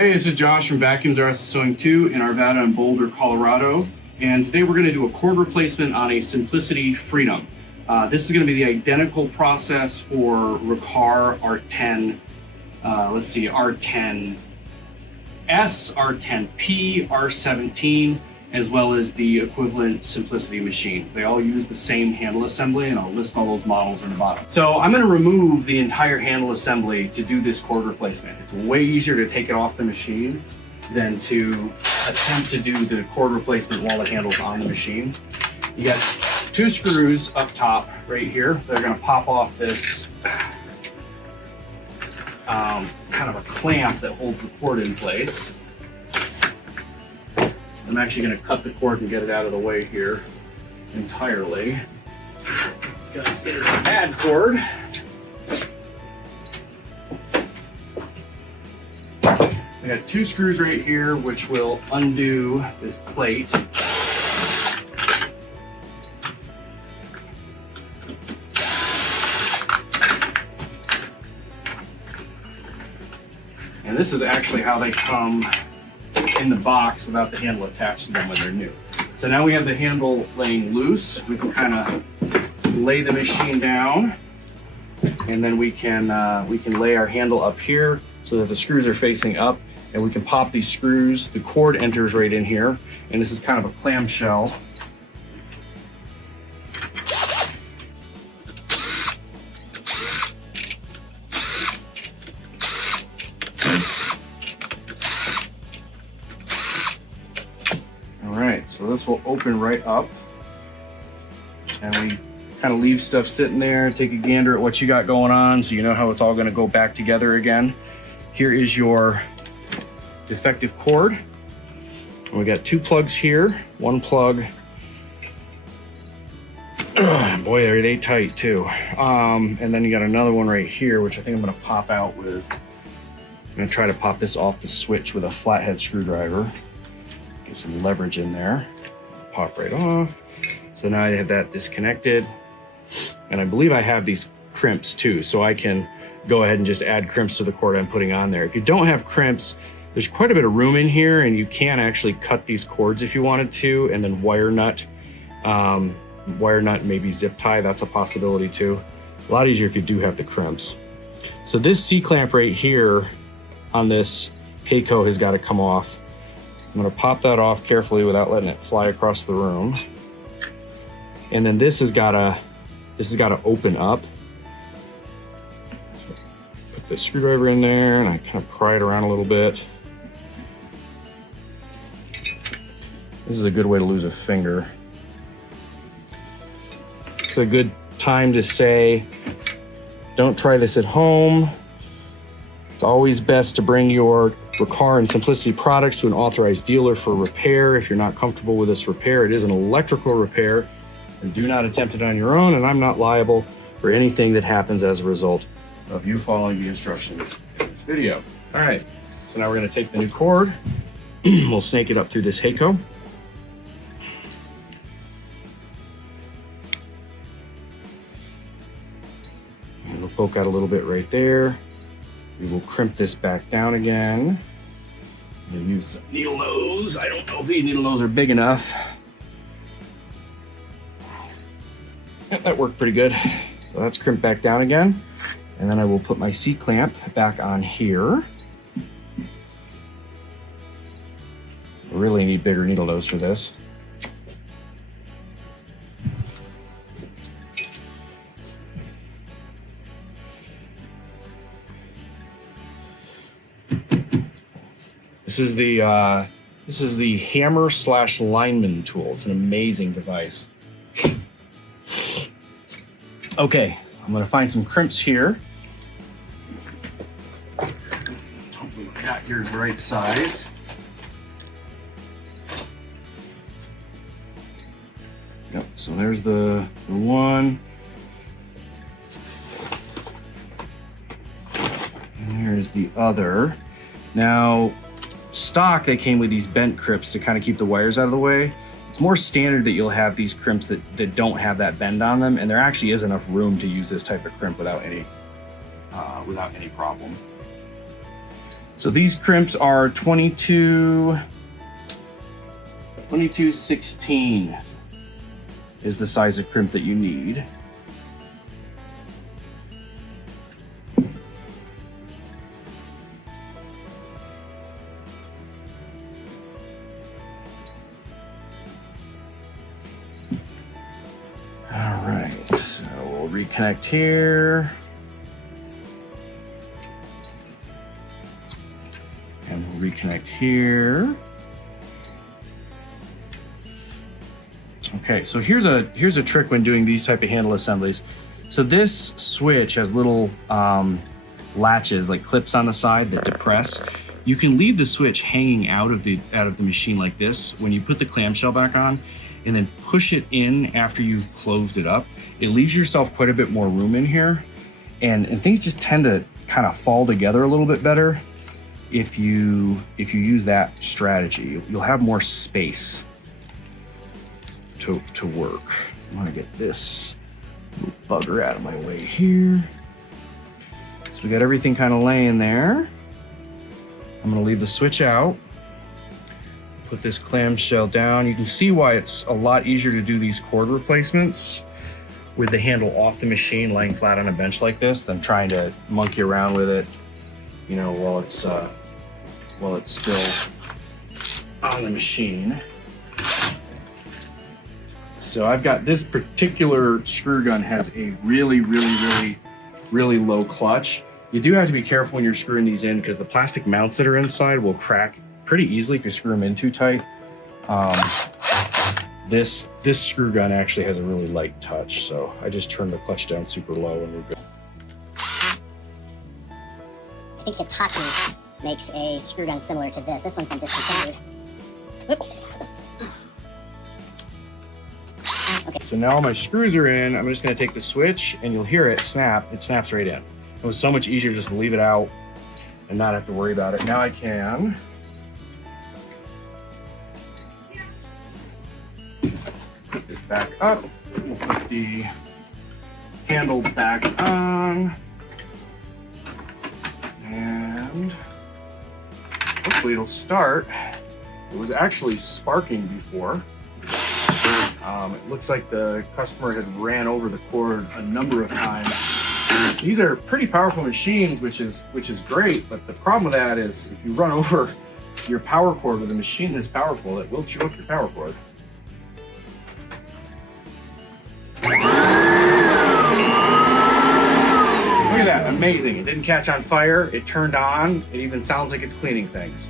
Hey, this is Josh from Vacuums R Us Sewing 2 in Arvada and Boulder, Colorado. And today we're going to do a cord replacement on a Simplicity Freedom. This is going to be the identical process for Riccar R10, R10S, R10P, R17, as well as the equivalent Simplicity machines. They all use the same handle assembly, and I'll list all those models on the bottom. So I'm going to remove the entire handle assembly to do this cord replacement. It's way easier to take it off the machine than to attempt to do the cord replacement while the handle's on the machine. You got 2 screws up top right here. They're going to pop off this kind of a clamp that holds the cord in place. I'm actually going to cut the cord and get it out of the way here entirely. Because it is a bad cord. I got 2 screws right here, which will undo this plate. And this is actually how they come in the box without the handle attached to them when they're new. So now we have the handle laying loose. We can kind of lay the machine down, and then we can lay our handle up here so that the screws are facing up, and we can pop these screws. The cord enters right in here, and this is kind of a clamshell. So this will open right up, and we kind of leave stuff sitting there, take a gander at what you got going on so you know how it's all going to go back together again. Here is your defective cord. And we got 2 plugs here, 1 plug. Boy, are they tight too. And then you got another one right here, which I think I'm going to pop out with. I'm going to try to pop this off the switch with a flathead screwdriver. Get some leverage in there. Pop right off. So now I have that disconnected. And I believe I have these crimps too, so I can go ahead and just add crimps to the cord I'm putting on there. If you don't have crimps, there's quite a bit of room in here, and you can actually cut these cords if you wanted to, and then wire nut, maybe zip tie, that's a possibility too. A lot easier if you do have the crimps. So this C-clamp right here on this Hayco has got to come off. I'm going to pop that off carefully without letting it fly across the room. And then this has got to open up. So put the screwdriver in there, and I kind of pry it around a little bit. This is a good way to lose a finger. It's a good time to say, don't try this at home. It's always best to bring your Riccar and Simplicity products to an authorized dealer for repair. If you're not comfortable with this repair, it is an electrical repair, and do not attempt it on your own, and I'm not liable for anything that happens as a result of you following the instructions in this video. All right, so now we're going to take the new cord. We'll snake it up through this Hayco. And it'll poke out a little bit right there. We will crimp this back down again. We'll use some needle nose. I don't know if these needle nose are big enough. Yep, that worked pretty good. So that's crimped back down again. And then I will put my C-clamp back on here. I really need bigger needle nose for this. This is the hammer / lineman tool. It's an amazing device. Okay, I'm gonna find some crimps here. Hopefully what I got here is the right size. Yep, so there's the one. And there's the other. Now, stock, they came with these bent crimps to kind of keep the wires out of the way. It's more standard that you'll have these crimps that don't have that bend on them, and there actually is enough room to use this type of crimp without any problem. So these crimps are 2216 is the size of crimp that you need. All right, so we'll reconnect here. And we'll reconnect here. Okay, so here's a trick when doing these type of handle assemblies. So this switch has little latches, like clips on the side that depress. You can leave the switch hanging out of the machine like this when you put the clamshell back on, and then push it in after you've closed it up. It leaves yourself quite a bit more room in here, and things just tend to kind of fall together a little bit better if you use that strategy. You'll have more space to work. I'm gonna get this little bugger out of my way here. So we got everything kind of laying there. I'm gonna leave the switch out. Put this clamshell down. You can see why it's a lot easier to do these cord replacements with the handle off the machine, laying flat on a bench like this, than trying to monkey around with it, you know, while it's still on the machine. So I've got this particular screw gun has a really low clutch. You do have to be careful when you're screwing these in, because the plastic mounts that are inside will crack pretty easily if you screw them in too tight. This screw gun actually has a really light touch, so I just turned the clutch down super low and we're good. I think Hitachi makes a screw gun similar to this. This one's been discontinued. Whoops. Okay. So now all my screws are in. I'm just gonna take the switch and you'll hear it snap. It snaps right in. It was so much easier just to leave it out and not have to worry about it. Now I can put this back up. We'll put the handle back on. And hopefully it'll start. It was actually sparking before. It looks like the customer had ran over the cord a number of times. These are pretty powerful machines, which is great, but the problem with that is if you run over your power cord with a machine that's powerful, it will chew up your power cord. Look at that, amazing. It didn't catch on fire, it turned on, it even sounds like it's cleaning things.